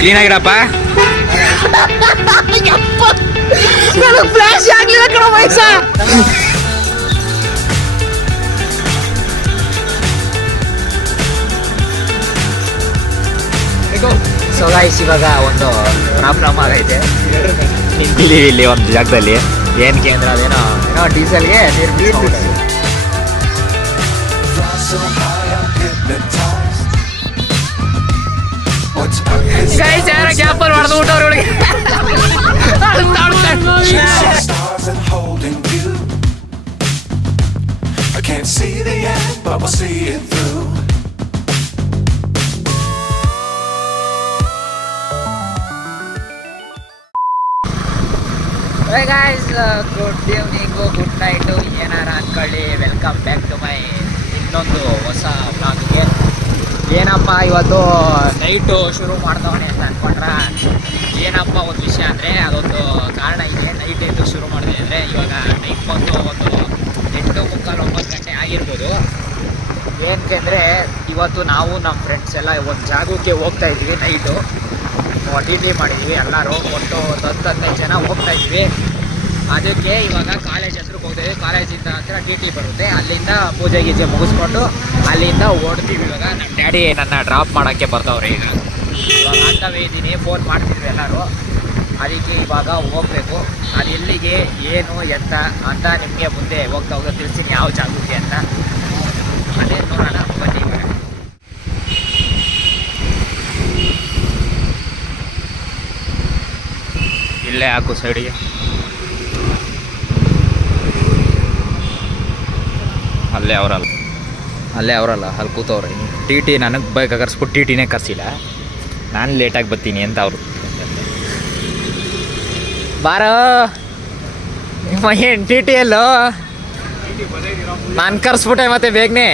Clean ಆಗಿರಪ್ಪ. Flash ಆಗ್ಲಿಲ್ಲ ಕಣ ವಯಸ್ಸ. ಸೊ ಗೈಸ್, ಇವಾಗ ಒಂದು ಪ್ರಾಬ್ಲಮ್ ಆಗೈತೆ. ನಿಂತಿದ್ದೀವಿ ಇಲ್ಲಿ ಒಂದು ಜಾಗದಲ್ಲಿ. ಏನಕ್ಕೆ ಅಂದ್ರೆ ಅದೇನೋ ಡೀಸೆಲ್ಗೆ ನೀರು ಗೈಸ್, ಯಾರ ಗ್ಯಾಪಲ್ಲಿ ಹೊಡೆದು ಊಟವ್ರೊಳಗೆ Can't see the end, but we'll see it through. Hey guys, good evening, good night, ಏನಾರ ಅನ್ಕೊಳ್ಳಿ. ವೆಲ್ಕಮ್ ಬ್ಯಾಕ್ ಟು ಮೈ ಇನ್ನೊಂದು ಹೊಸ ಬ್ಲಾಗ್ಗೆ. ಏನಪ್ಪ ಇವತ್ತು ನೈಟು ಶುರು ಮಾಡ್ದವಣೆ ಅಂತ ಅಂದ್ಕೊಂಡ್ರೆ ಏನಪ್ಪ ಒಂದು ವಿಷಯ ಅಂದರೆ ಅದೊಂದು ಕಾರಣ ಇದೆ. ನೈಟ್ ಎದ್ದು ಶುರು ಮಾಡಿದೆ ಅಂದರೆ ಇವಾಗ ನೈಟ್ ಬಂದು ಒಂದು 8:45-9 ಗಂಟೆ ಆಗಿರ್ಬೋದು. ಏನಕ್ಕೆ ಅಂದರೆ ಇವತ್ತು ನಾವು ನಮ್ಮ ಫ್ರೆಂಡ್ಸ್ ಎಲ್ಲ ಒಂದು ಜಾಗಕ್ಕೆ ಹೋಗ್ತಾ ಇದ್ವಿ. ನೈಟು ಟಿ ಟಿ ಮಾಡಿದ್ವಿ, ಎಲ್ಲರೂ ಒಟ್ಟು 10-15 ಜನ ಹೋಗ್ತಾ ಇದ್ವಿ. ಅದಕ್ಕೆ ಇವಾಗ ಕಾಲೇಜ್ ಹತ್ರಕ್ಕೆ ಹೋಗ್ತಾಯಿದ್ವಿ. ಕಾಲೇಜಿಂದ ಹತ್ರ ಟಿ ಟಿ ಬರುತ್ತೆ, ಅಲ್ಲಿಂದ ಪೂಜೆ ಗೀಜೆ ಮುಗಿಸ್ಕೊಂಡು ಅಲ್ಲಿಂದ ಓಡ್ತೀವಿ. ಇವಾಗ ನಮ್ಮ ಡ್ಯಾಡಿ ನನ್ನ ಡ್ರಾಪ್ ಮಾಡೋಕ್ಕೆ ಬರ್ತಾವ್ರೆ. ಇವಾಗ ಆಗ್ತಾವೇ ಇದ್ದೀನಿ, ಫೋನ್ ಮಾಡ್ತಿದ್ವಿ ಎಲ್ಲರೂ. ಅದಕ್ಕೆ ಇವಾಗ ಹೋಗಬೇಕು. ಅದು ಎಲ್ಲಿಗೆ ಏನು ಎಂತ ಅಂತ ನಿಮಗೆ ಮುಂದೆ ಹೋಗ್ತಾ ತಿಳಿಸ್ತೀನಿ, ಯಾವ ಜಾಗಕ್ಕೆ ಅಂತ. ಅದೇ ನೋಡೋಣ, ಬನ್ನಿ. ಇಲ್ಲೇ ಹಾಕು ಸೈಡಿಗೆ. ಅಲ್ಲೇ ಅವರಲ್ಲ ಅಲ್ಲಿ ಕೂತವ್ರೆ. ಟಿ ಟಿ ನನಗೆ ಬೈಕ್ ಕರ್ಸ್ಬಿಟ್ಟು ಟಿ ಟಿನೇ ಕರ್ಸಿಲ್ಲ, ನಾನು ಲೇಟಾಗಿ ಬರ್ತೀನಿ ಅಂತ ಅವರು. ಬಾರೋ ಏನು ಟಿ ಟಿ ಎಲ್ಲೋ ನಾನು ಕರ್ಸ್ಬಿಟ್ಟೆ ಮತ್ತೆ ಬೇಗನೆ.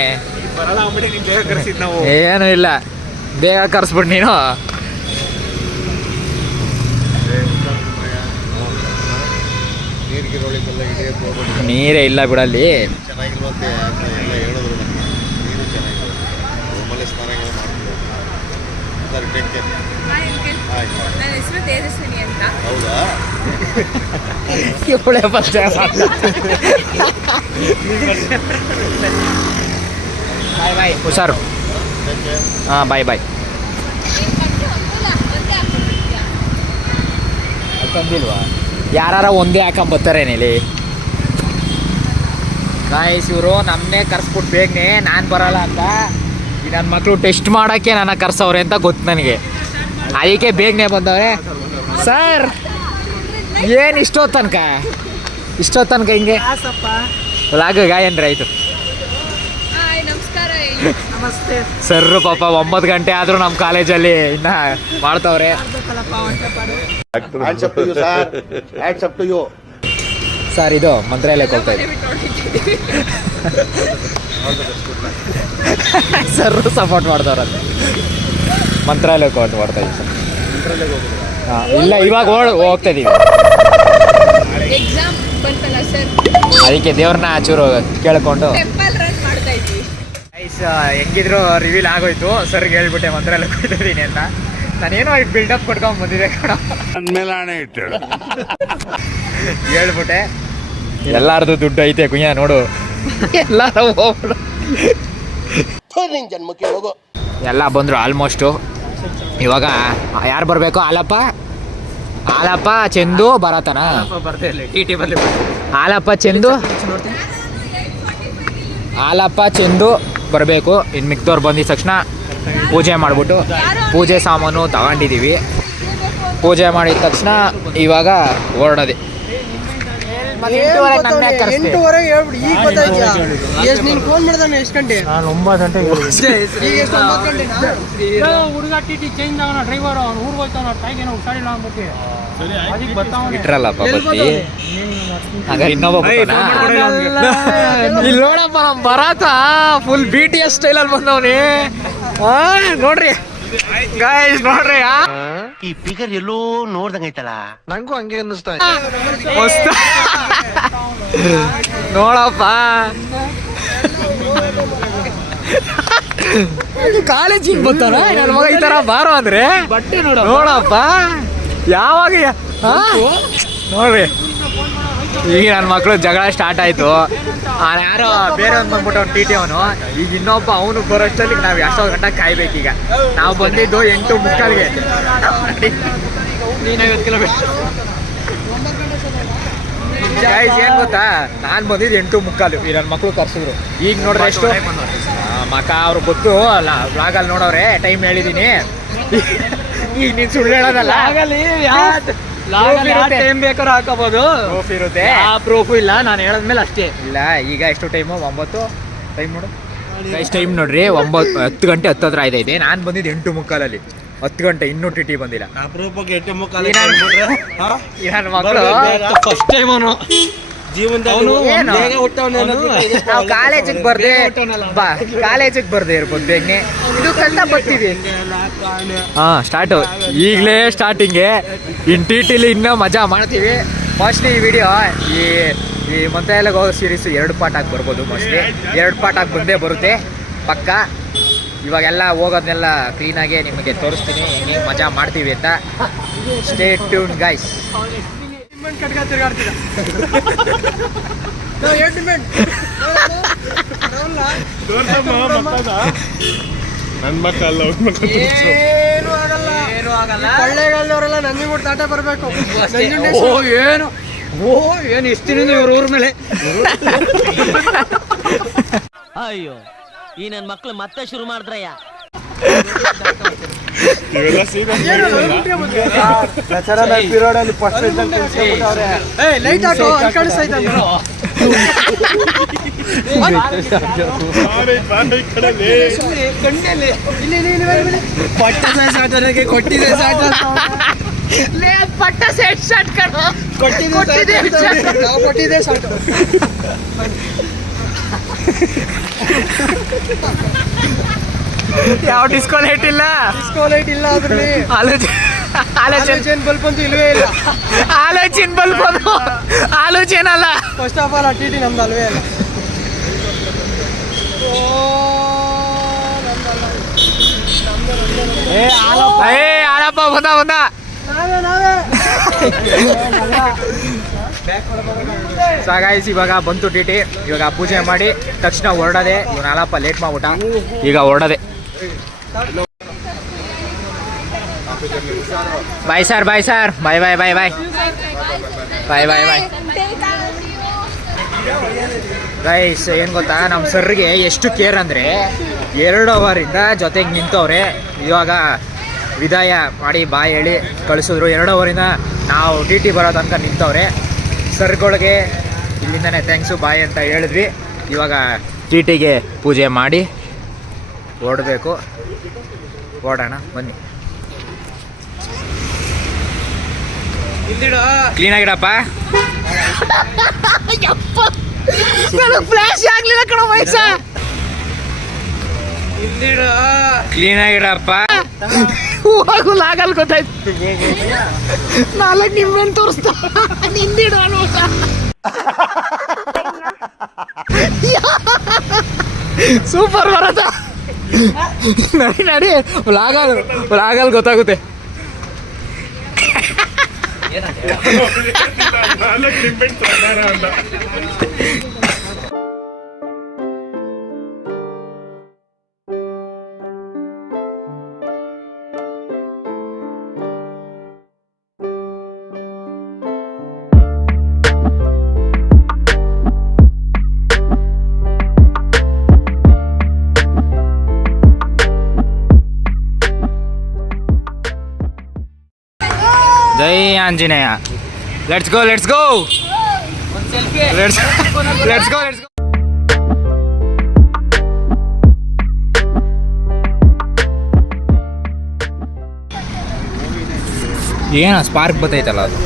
ಏನೂ ಇಲ್ಲ, ಬೇಗ ಕರ್ಸ್ಬಿಟ್ಟು ನೀನು. ನೀರೇ ಇಲ್ಲ ಬಿಡಲ್ಲಿ. ಚೆನ್ನಾಗಿರುವಂತೆ ಎಲ್ಲ ಹೇಳಿದ್ರು. ನೀರು ಚೆನ್ನಾಗಿರೋದು, ರೂಮಲ್ಲಿ ಸ್ನಾನ ಮಾಡ್ತೀವಿ. ಸರಿ, ಟೇಕ್ ಕೇರ್. ನನ್ನ ಹೆಸರು ತೇಜಸ್ವಿನಿ ಅಂತ. ಹೌದಾ? ಇವಳೆ ಪರಿಚಯ ಬಾಯ್ ಬಾಯ್, ಹುಷಾರು. ಹಾಂ, ಬಾಯ್ ಬಾಯ್. ತಂದಿಲ್ವಾ? ಯಾರು ಒಂದೇ ಹಾಕೊಂಬರ್ತಾರೇನೇಲಿ ಗಾಯ್ಸ್. ಇವರು ನಮ್ಮನ್ನೇ ಕರ್ಸ್ಬಿಟ್ಟು ಬೇಗನೆ ನಾನು ಬರೋಲ್ಲ ಅಂತ ಈ ನನ್ನ ಮಕ್ಕಳು ಟೆಸ್ಟ್ ಮಾಡೋಕ್ಕೆ ನನ್ನ ಕರ್ಸವ್ರೆ ಅಂತ ಗೊತ್ತು ನನಗೆ. ಅದಕ್ಕೆ ಬೇಗನೆ ಬಂದವ್ರೆ. ಸರ್ ಏನು ಇಷ್ಟೊತ್ತು ತನಕ ಹಿಂಗೆ ಲಾಗ ಗಾಯನ್ರಿ ಆಯಿತು. ನಮಸ್ಕಾರ. ನಮಸ್ತೆ ಸರ್. ಪಾಪ 9 ಗಂಟೆ ಆದರೂ ನಮ್ಮ ಕಾಲೇಜಲ್ಲಿ ಇನ್ನೂ ಮಾಡ್ತವ್ರೆ. ಸರ್, ಇದು ಮಂತ್ರಾಲಯಕ್ಕೆ ಹೋಗ್ತಾ ಇದ್ದೀವಿ. ಸರ್ ಸಪೋರ್ಟ್ ಮಾಡ್ದವ್ರಂತೆ. ಮಂತ್ರಾಲಯಕ್ಕೆ ಮಾಡ್ತಾ ಇದ್ದೀವಿ ಸರ್. ಹಾಂ, ಇಲ್ಲ, ಇವಾಗ ಹೋಗ್ತಾ ಇದ್ದೀವಿ. ಎಕ್ಸಾಮ್ ಬಂತಲ್ಲ ಸರ್, ಅದಕ್ಕೆ ದೇವ್ರನ್ನ ಚೂರು ಕೇಳ್ಕೊಂಡು ಟೆಂಪಲ್ ರನ್ ಮಾಡ್ತಾ ಇದ್ವಿ. ಗೈಸ್, ಹೆಂಗಿದ್ರು ರಿವೀಲ್ ಆಗೋಯ್ತು. ಸರ್ಗೆ ಹೇಳ್ಬಿಟ್ಟೆ ಮಂತ್ರಾಲಯಕ್ಕೆ ಹೋಗ್ತಿದ್ದೀನಿ ಅಂತ. ನಾನೇನೋ ಬಿಲ್ಡಪ್ ಕೊಟ್ಕೊಂಡು ಬಂದಿದ್ದೆ ಕಣ. ಅಂದಮೇಲೆ ಹಣೆ ಇಟ್ಟು ಹೇಳ್ಬಿಟ್ಟೆ. ಎಲ್ಲಾರ್ದು ದುಡ್ಡು ಐತೆ ಕುಯ್ಯ ನೋಡು. ಎಲ್ಲಾರು ಹೋಗ್ಬಿಡು. ಜನ್ಮಕ್ಕೆ ಹೋಗೋ. ಎಲ್ಲ ಬಂದರು ಆಲ್ಮೋಸ್ಟು. ಇವಾಗ ಯಾರು ಬರಬೇಕು? ಆಲಪ್ಪ ಚಂದು ಬರತನ. ಆಲಪ್ಪ ಚಂದು ಬರಬೇಕು. ಇನ್ನು ಮಿಕ್ದವ್ರು ಬಂದಿದ ತಕ್ಷಣ ಪೂಜೆ ಮಾಡಿಬಿಟ್ಟು ಪೂಜೆ ಸಾಮಾನು ತಗೊಂಡಿದ್ದೀವಿ. ಪೂಜೆ ಮಾಡಿದ ತಕ್ಷಣ ಇವಾಗ ಹೊರಡೋದೆ. 8:30 ಹೇಳ್ಬಿಡಿ. ಈಗ ಗೊತ್ತಾಯ್ತಾ? ಎಷ್ಟು ನೀನು ಫೋನ್ ಮಾಡಿದಾನೆ? ಎಷ್ಟು ಗಂಟೆ? ನಾನು 9 ಗಂಟೆಗೆ ಈಗ ಎಷ್ಟು 9 ಗಂಟೆನಾ? ಹುಡುಗ ಟಿ ಟಿ ಚೇಂಜ್ ಆಗನ ಡ್ರೈವರ್ ಅವ್ನು ಊರಿಗೆ ಹೋಯ್ತಾನ. ಟೈಗೇನೋ ಹುಷಾರಿಲ್ಲ ಅಂದ್ಬಿಟ್ಟು ಅದಕ್ಕೆ ಬರ್ತಾವನೆ. ಇಟ್ರಲ್ಲಪ್ಪ ಬತ್ತಿ. ಹಾಗಾದ್ರೆ ಇನ್ನೊಬ್ಬ ಇಲ್ಲಿ ನೋಡಪ್ಪ, ನಮ್ಮ ಬರಾತ ಫುಲ್ BTS ಸ್ಟೈಲಲ್ಲಿ ಬಂದವನಿ. ನೋಡ್ರಿ ಗಾಯ್ಸ್, ನೋಡ್ರಿ ಈ ಫಿಗರ್ ಎಲ್ಲೋ ನೋಡ್ದಂಗೈತಲ್ಲ. ನಂಗೂ ಹಂಗೆ ಅನ್ನಿಸ್ತಾ ಮಸ್ತ್ ನೋಡಪ್ಪ. ಕಾಲೇಜಿಗೆ ಬರ್ತಾನ ನನ್ನ ಮಗ ಈ ಥರ ಬಾರೋ ಅಂದ್ರೆ ಬಟ್ಟೆ ನೋಡು ನೋಡಪ್ಪ ಯಾವಾಗ ಹಾ? ನೋಡ್ರಿ ಈಗ ನನ್ನ ಮಕ್ಕಳು ಜಗಳ ಸ್ಟಾರ್ಟ್ ಆಯ್ತು. ಯಾರೋ ಬೇರೆ ಒಂದು ಬಂದ್ಬಿಟ್ಟು ಅವ್ನು ಟಿ ಟಿ ಅವನು. ಈಗ ಇನ್ನೊಬ್ಬ ಅವನು ಬರೋಷ್ಟಲ್ಲಿ ನಾವು ಎಷ್ಟೊಂದು ಗಂಟೆ ಕಾಯ್ಬೇಕೀಗ. ನಾವು ಬಂದಿದ್ದು 8:45ಗೆ. ನೀನು 50 ಕಿಲೋಮೀಟರ್ ಏನು ಗೊತ್ತಾ, ನಾನು ಬಂದಿದ್ದು 8:45. ಈ ನನ್ನ ಮಕ್ಕಳು ಕರ್ಸಿದ್ರು. ಈಗ ನೋಡ್ರಿ ಎಷ್ಟು ಮಕ ಅವ್ರು ಗೊತ್ತು ಅಲ್ಲ, ಬ್ಲಾಗಲ್ಲಿ ನೋಡೋರೆ ಟೈಮ್ ಹೇಳಿದ್ದೀನಿ. ಈಗ ನೀನು ಸುಳ್ಳು ಹೇಳೋದಲ್ಲ, ಟೈಮ್ ಬೇಕಾದ್ರೂ ಹಾಕೋಬಹುದು. ಪ್ರೂಫ್ ಇರುತ್ತೆ. ಆ ಪ್ರೂಫು ಇಲ್ಲ, ನಾನು ಹೇಳದ್ಮೇಲೆ ಅಷ್ಟೇ. ಇಲ್ಲ ಈಗ ಎಷ್ಟು ಟೈಮು 9 ಟೈಮ್ ನೋಡು. ಎಷ್ಟು ಟೈಮ್ ನೋಡ್ರಿ 10 ಗಂಟೆ 10 ಆಯ್ತೈತೆ. ನಾನು ಬಂದಿದ್ದು 8:45. 10 ಗಂಟೆ ಇನ್ನೂ ಟಿ ಟಿ ಬಂದಿಲ್ಲ. ಅಪರೂಪಕ್ಕೆ ಈ ನನ್ನ ಮಕ್ಕಳು ಫಸ್ಟ್ ಟೈಮ್ ಅವನು ಏನು? ನಾವು ಕಾಲೇಜಿಗೆ ಬರ್ದೆ ಕಾಲೇಜಿಗೆ ಬರ್ದೆ ಇರ್ಬೋದು ಬೇಗನೆ. ಇದು ಕಂಡ ಬರ್ತೀವಿ. ಹಾಂ ಸ್ಟಾರ್ಟು ಈಗಲೇ ಸ್ಟಾರ್ಟಿಂಗೆ. ಇನ್ನು ಟಿ ಟಿಲಿ ಇನ್ನೂ ಮಜಾ ಮಾಡ್ತೀವಿ. ಮೋಸ್ಟ್ಲಿ ಈ ವಿಡಿಯೋ ಈ ಮಂತ್ರಾಲಯಕ್ಕೆ ಹೋಗೋ ಸೀರೀಸು 2 ಪಾರ್ಟ್ ಆಗಿ ಬರ್ಬೋದು. ಮೋಸ್ಟ್ಲಿ 2 ಪಾರ್ಟ್ ಆಗಿ ಬಂದೇ ಬರುತ್ತೆ ಪಕ್ಕ. ಇವಾಗೆಲ್ಲ ಹೋಗೋದನ್ನೆಲ್ಲ ಕ್ಲೀನಾಗಿ ನಿಮಗೆ ತೋರಿಸ್ತೀನಿ ಹೆಂಗೆ ಮಜಾ ಮಾಡ್ತೀವಿ ಅಂತ. Stay tune guys. ಕಟ್ಕ ತಿರ್ಗಾಡ್ತಿದ್ದ ನನ್ನ ಮಕ್ಕಳ ಏನು ಆಗಲ್ಲ. ಕೊಳ್ಳೇಗಾಲದವರೆಲ್ಲ ನಂಜನಗೂಡು ದಾಟ ಬರಬೇಕು. ಏನು ಇಷ್ಟು ದಿನ ಇವ್ರ ಊರ ಮೇಲೆ. ಅಯ್ಯೋ ಈ ನನ್ ಮಕ್ಳು ಮತ್ತೆ ಶುರು ಮಾಡಿದ್ರಯ್ಯ. ಇವೆಲ್ಲ ಸೀದಾ ಲೈಟ್ ಹಾಕೋ ಕಾಣಿಸ್ತೈತೆ ಪಟ್ಟ ಸಾಟನಿಗೆ ಕೊಟ್ಟಿದೆ ಸಾಟ ಪಟ್ಟ ಸೆಟ್ ಶಾಟ್ ಕಣೋ. ಕೊಟ್ಟಿದೆ ಸಾಟ. ಯಾವ ಡಿಸ್ಕೋ ಲೈಟ್ ಇಲ್ಲ, ಡಿಸ್ಕೋ ಲೈಟ್ ಇಲ್ಲ ಅದ್ರಲ್ಲಿ. ಆಲೋಚನೆ ಬಲ್ಪ್ ಅಂತೂ ಇಲ್ವೇ ಇಲ್ಲ. ಆಲೋಚನೆ ಬಲ್ಬೋದು. ಆಲೋಚನೆ ಅಲ್ಲ. First of all T T ನಮ್ದು ಅಲ್ವೇ ಇಲ್ಲ. ಆಳಪ್ಪ ಬಂದ ಸಾಗಾಯಿಸಿ. ಇವಾಗ ಬಂತು ಟಿ ಟಿ. ಇವಾಗ ಪೂಜೆ ಮಾಡಿ ತಕ್ಷಣ ಹೊರಡದೆ. ಇವನ ಆಲಪ್ಪ ಲೇಟ್ ಮಾಡ್ಬಿಟ್ಟ, ಈಗ ಹೊರಡದೆ. Bye sir bye sir bye bye bye bye bye bye bye guys. ಏನು ಗೊತ್ತಾ, ನಮ್ಮ ಸರ್ಗೆ ಎಷ್ಟು ಕೇರ್ ಅಂದರೆ 2 ಅವರಿಂದ ಜೊತೆಗೆ ನಿಂತವ್ರೆ. ಇವಾಗ ವಿದಾಯ ಮಾಡಿ ಬಾಯ್ ಹೇಳಿ ಕಳಿಸಿದ್ರು. 2 ಅವರಿಂದ ನಾವು ಟಿ ಟಿ ಬರೋ ತನಕ ನಿಂತವ್ರೆ. ಸರ್ಗಳಿಗೆ ಇಲ್ಲಿಂದನೇ ಥ್ಯಾಂಕ್ಸು ಬಾಯ್ ಅಂತ ಹೇಳಿದ್ವಿ. ಇವಾಗ ಟಿ ಟಿಗೆ ಪೂಜೆ ಮಾಡಿ ಹೊರಡಬೇಕು. ಹೊರಡೋಣ ಬನ್ನಿ. ಕ್ಲೀನಾಗಿಡಪ್ಪ. ಫ್ಲಾಶ್ ಆಗ್ಲಿಲ್ಲ ಕಣೋ ವಯಸ್ಸ. ಕ್ಲೀನಾಗಿಡಪ್ಪ. ಹೋಗಲ್ಲ ಆಗಲ್ಲ ಗೊತ್ತಾಯ್ತು. 4 ನಿಂಬೆಹಣ್ಣು ತೋರಿಸ್ತಾ ನಿಂದಿಡು ಅನ್ನೋಟ. ಸೂಪರ್ ಬರತ್ತ. ನಡಿ ನಡಿ ವ್ಲಾಗಲ್ಲಿ ಗೊತ್ತಾಗುತ್ತೆ. ಜೈ Anjaneya. Let's go let's go let's go. ಏನ ಸ್ಪಾರ್ಕ್ ಬತ್ತೈತಲ್ಲ ಅದು.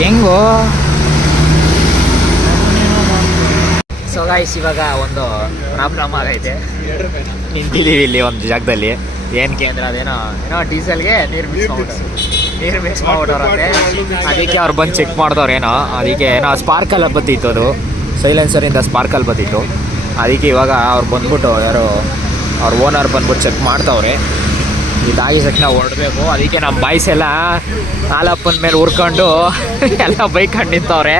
ಹೆಂಗೋ. ಸೊ ಗೈಸ್, ಇವಾಗ ಒಂದು ಪ್ರಾಬ್ಲಮ್ ಆಗೈತೆ. ನಿಂತಿದ್ದೀವಿ ಇಲ್ಲಿ ಒಂದು ಜಾಗದಲ್ಲಿ. ಏನಕ್ಕೆ ಅಂದ್ರೆ ಅದೇನೋ ಡೀಸೆಲ್ಗೆ ನೀರು ಮಿಕ್ಸ್ ಮಾಡ್ಬಿಟ್ಟು ನೀರು ಮಿಕ್ಸ್ ಮಾಡ್ಬಿಟ್ಟವ್ರಂತೆ. ಅದಕ್ಕೆ ಅವ್ರು ಬಂದು ಚೆಕ್ ಮಾಡ್ದವ್ರೇನೋ. ಅದಕ್ಕೆ ಏನೋ ಸ್ಪಾರ್ಕಲ್ ಬತ್ತಿತ್ತು, ಅದು ಸೈಲೆನ್ಸರಿಂದ ಸ್ಪಾರ್ಕಲ್ ಬತ್ತಿತ್ತು. ಅದಕ್ಕೆ ಇವಾಗ ಅವ್ರು ಬಂದ್ಬಿಟ್ಟು ಯಾರು ಅವ್ರ ಓನರ್ ಬಂದ್ಬಿಟ್ಟು ಚೆಕ್ ಮಾಡ್ತಾವ್ರೆ. ಇದಾಗಿ ತಕ್ಷಣ ಹೊರಡಬೇಕು. ಅದಕ್ಕೆ ನಮ್ಮ ಬಾಯ್ಸ್ ಎಲ್ಲ ಹಾಲಪ್ಪನ ಮೇಲೆ ಹುರ್ಕೊಂಡು ಎಲ್ಲ ಬೈಕ್ ನಿಂತವ್ರೆ.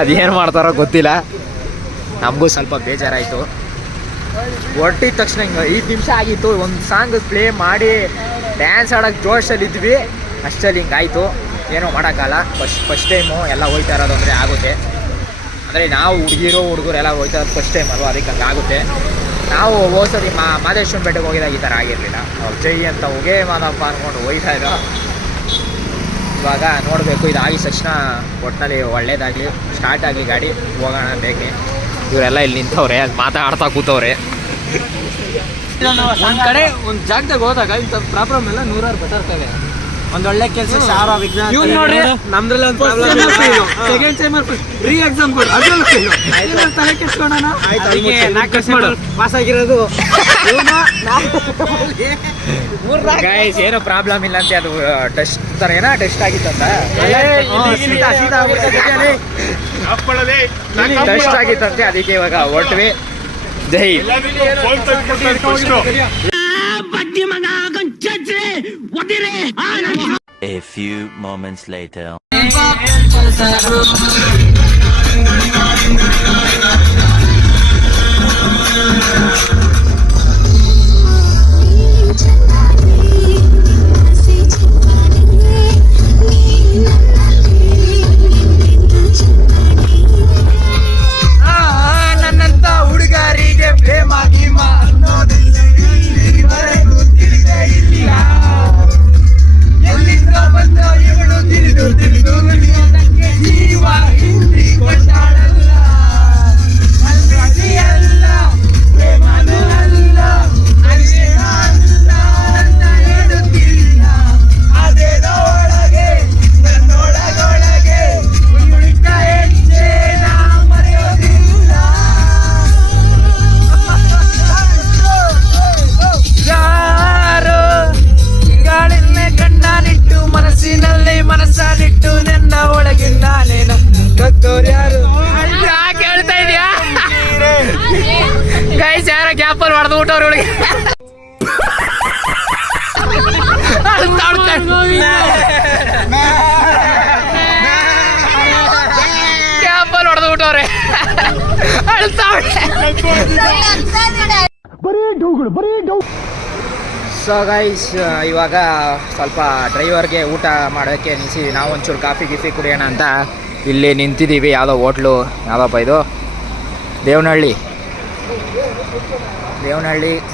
ಅದೇನು ಮಾಡ್ತಾರೋ ಗೊತ್ತಿಲ್ಲ. ನಮಗೂ ಸ್ವಲ್ಪ ಬೇಜಾರಾಯಿತು. ಹೊರಟಿದ ತಕ್ಷಣ ಹಿಂಗೆ 5 ನಿಮಿಷ ಆಗಿತ್ತು. ಒಂದು ಸಾಂಗ್ ಪ್ಲೇ ಮಾಡಿ ಡ್ಯಾನ್ಸ್ ಆಡೋಕ್ಕೆ ಜೋಶಲ್ಲಿದ್ವಿ. ಅಷ್ಟಲ್ಲಿ ಹಿಂಗಾಯಿತು. ಏನೋ ಮಾಡೋಕ್ಕಲ್ಲ. ಫಸ್ಟ್ ಟೈಮು ಎಲ್ಲ ಹೋಗ್ತಾ ಇರೋದು ಅಂದರೆ ಆಗುತ್ತೆ. ಅಂದರೆ ನಾವು ಹುಡುಗರು ಎಲ್ಲ ಹೋಗ್ತಾ ಇರೋದು ಫಸ್ಟ್ ಟೈಮ್ ಅಲ್ವಾ, ಅದಕ್ಕೆ ಹಂಗೆ ಆಗುತ್ತೆ. ನಾವು ಹೋದ್ಸರಿ ಮಾದೇಶ್ವರನ ಬೆಟ್ಟಕ್ಕೆ ಹೋಗಿದಾಗ ಈ ಥರ ಆಗಿರಲಿಲ್ಲ. ಅವ್ರು ಜೈ ಅಂತ ಹೋಗೇ ಮಾದಪ್ಪ ಅಂದ್ಕೊಂಡು ಹೋಗ್ತಾ ಇದ್ದೋ. ಇವಾಗ ನೋಡಬೇಕು. ಇದಾಗಿದ ತಕ್ಷಣ ಒಟ್ಟಿನಲ್ಲಿ ಒಳ್ಳೇದಾಗಲಿ, ಸ್ಟಾರ್ಟ್ ಆಗಲಿ ಗಾಡಿ, ಹೋಗೋಣ ಬೇಗನೆ. ಇವರೆಲ್ಲ ಇಲ್ಲಿ ನಿಂತವ್ರೆ, ಮಾತಾಡ್ತಾ ಕೂತವ್ರೆ. ಒಂದ್ ಕಡೆ ಒಂದ್ ಜಾಗದಾಗ ಹೋದಾಗ ಇಂಥ ಪ್ರಾಬ್ಲಮ್ ಎಲ್ಲ 100 ಬರ್ತಾರ್ತವೆ. ಒಂದೊಳ್ಳೆ ಕೆಲಸ ಸಾರ ವಿಜ್ಞಾನ ಇವ್ನು ನೋಡ್ರಿ, ನಮ್ದ್ರಲ್ಲಿ ಒಂದು ಪ್ರಾಬ್ಲಮ್. ಸೆಕೆಂಡ್ ಸೆಮರ್ ರೀ ಎಕ್ಸಾಮ್ ಕೊಡು, ಅದ್ರಲ್ಲೂ ಫೇಲು. ತಲೆ ಕೆಡ್ಸ್ಕೊಳ್ಳೋಣ. ಪಾಸ್ ಆಗಿರೋದು ಗೈಸ್, ಏನೋ ಪ್ರಾಬ್ಲಮ್ ಇಲ್ಲ ಅಂತ. ಅದು ಟೆಸ್ಟ್ ಥರ ಏನೋ ಟೆಸ್ಟ್ ಆಗಿತ್ತಂತ. ಟೆಸ್ಟ್ ಆಗಿತ್ತಂತೆ. ಅದಕ್ಕೆ ಇವಾಗ ಹೊರಟ್ವಿ. ಜೈ. A few moments later. ನನ್ನಂತ ಹುಡುಗರಿಗೆ ಪ್ರೇಮ ಗೀಮ ಅನ್ನೋದಿಲ್ಲ. ಇಲ್ಲಿವರೆಗೂ ತಿಳಿದೇ ಇಲ್ಲ. ಎಲ್ಲಿಂದ ಬಂದ ಇವಳು ತಿಳಿದು ನುಡಿಯೋದಕ್ಕೆ ಜೀವ ಹಿಂದಿ ಕೊಟ್ಟಾಳಲ್ಲ. ಅಲ್ಲ ಪ್ರೇಮನೂ ಅಲ್ಲ, ಅಲ್ಲೇನ ಅಲ್ಲ ಅಂತ ಹೇಳುತ್ತಿಲ್ಲ. ಅದೇನೋ ಒಳಗೆ ನನ್ನೊಳಗೊಳಗೆ ಉಳಿದ ಹೆಜ್ಜೆ ನಾ ಮರೆಯೋದಿಲ್ಲ. ಯಾರು ಗಾಳಿಲ್ಲೇ ಕಣ್ಣಾನಿಟ್ಟು ಮನಸ್ಸಿನಲ್ಲಿ ಮನಸ್ಸಾನಿಟ್ಟು ನನ್ನ ಒಳಗೆ ನಾನೇನ ಕತ್ತೋರ್ಯಾರು ಕೇಳ್ತಾ ಇದೆಯಾ ಗೈಸ್? ಯಾರ ಗ್ಯಾಪಲ್ಲಿ ಹೊಡೆದು ಬಿಟ್ಟವ್ರ ಒಳಗೆ ಗ್ಯಾಪಲ್ಲಿ ಹೊಡೆದು ಬಿಟ್ಟವ್ರೆ. ಸೊ ಗೈಸ್, ಇವಾಗ ಸ್ವಲ್ಪ ಡ್ರೈವರ್ಗೆ ಊಟ ಮಾಡೋಕ್ಕೆ ನಿಲ್ಸಿದ್ವಿ. ನಾವು ಒಂಚೂರು ಕಾಫಿ ಕುಡಿಯೋಣ ಅಂತ ಇಲ್ಲಿ ನಿಂತಿದ್ದೀವಿ. ಯಾವುದೋ ಹೋಟ್ಲು, ಯಾವುದಪ್ಪ ಇದು, ದೇವನಹಳ್ಳಿ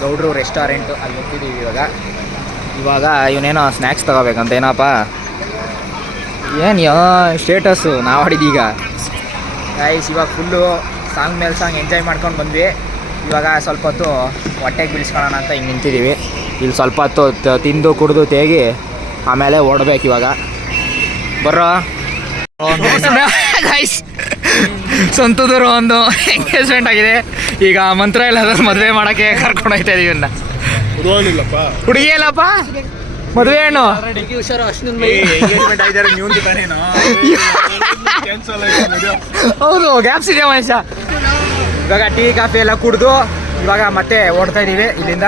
ಗೌಡ್ರು ರೆಸ್ಟೋರೆಂಟು. ಅಲ್ಲಿ ನಿಂತಿದ್ದೀವಿ ಇವಾಗ ಇವನೇನೋ ಸ್ನ್ಯಾಕ್ಸ್ ತಗೋಬೇಕಂತ. ಏನಪ್ಪ ಏನು ಸ್ಟೇಟಸ್ಸು ನಾವು ಆಡಿದೀಗ ಗೈಸ್. ಇವಾಗ ಫುಲ್ಲು ಸಾಂಗ್ ಮೇಲೆ ಸಾಂಗ್ ಎಂಜಾಯ್ ಮಾಡ್ಕೊಂಡು ಬಂದ್ವಿ. ಇವಾಗ ಸ್ವಲ್ಪ ಹೊತ್ತು ಹೊಟ್ಟೆಗೆ ಬೀಳಿಸ್ಕೊಳ್ಳೋಣ ಅಂತ ಹಿಂಗೆ ನಿಂತಿದ್ದೀವಿ. ಇಲ್ಲಿ ಸ್ವಲ್ಪ ಹೊತ್ತು ತಿಂದು ಕುಡಿದು ತೇಗಿ ಆಮೇಲೆ ಓಡಬೇಕು ಇವಾಗ. ಬರ್ರೋ ಗೈಸ್, ಸ್ವಂತದವರು ಒಂದು ಎಂಗೇಜ್ಮೆಂಟ್ ಆಗಿದೆ. ಈಗ ಮಂತ್ರ ಎಲ್ಲಾದ್ರೂ ಮದುವೆ ಮಾಡೋಕ್ಕೆ ಕರ್ಕೊಂಡು ಹೋಗ್ತಾ ಇದೀವಿ. ಇವನ್ನ ಹುಡುಗಿ ಇಲ್ಲಪ್ಪ, ಮದುವೆ ಹೆಣ್ಣು. ಹೌದು, ಗ್ಯಾಪ್ಸ್ ಇದೆ ಮನುಷ್ಯ. ಇವಾಗ ಟೀ ಕಾಫಿ ಎಲ್ಲ ಕುಡಿದು ಇವಾಗ ಮತ್ತೆ ಓಡ್ತಾ ಇದ್ದೀವಿ ಇಲ್ಲಿಂದ.